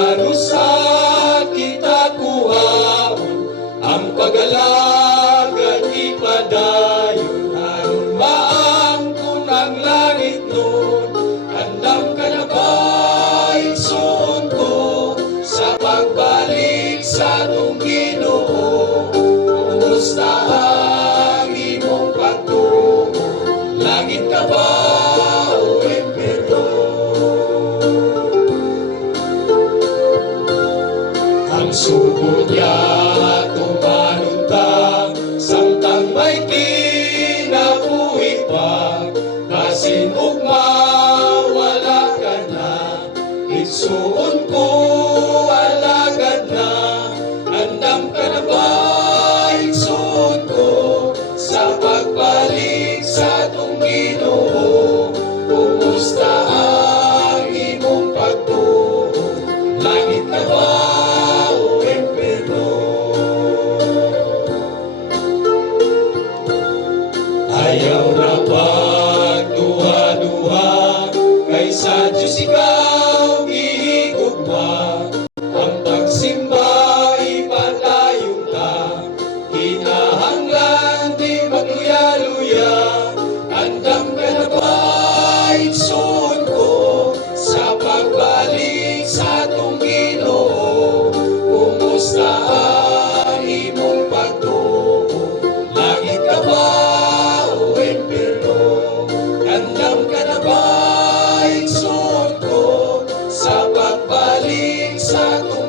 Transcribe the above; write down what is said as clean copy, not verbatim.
Pagkarusa kita kuhaon, ang pag-alagad ipadayon. Aron maangkon ang langit nun, andam ka na ba igsoon ko, sa pagbalik sa atong Ginoo. Kumusta ang imong pagtuo, langit ka ba o impyerno? Ang sugod niya tumanunta, samtang may kinabuhi pa, basin ugma wala ka na. Igsuon ko alagad na, andam ka na ba igsuon ko, sa pagbalik sa atong Ginoo. Kumusta ang imong pagtuo, langit ka ba o impyerno? Ayaw na pagduha-duha, kaysa Diyos ikaw gihigugma. Ang pagsimba ipadayon ta, kinahanglan di magluya-luya. Andam ka na ba igsoon ko, sa pagbalik sa atong Ginoo. Kumusta ang imong pagtuo, langit ka ba o impyerno? Andam ka na ba igsoon ko, sa pagbalik sa atong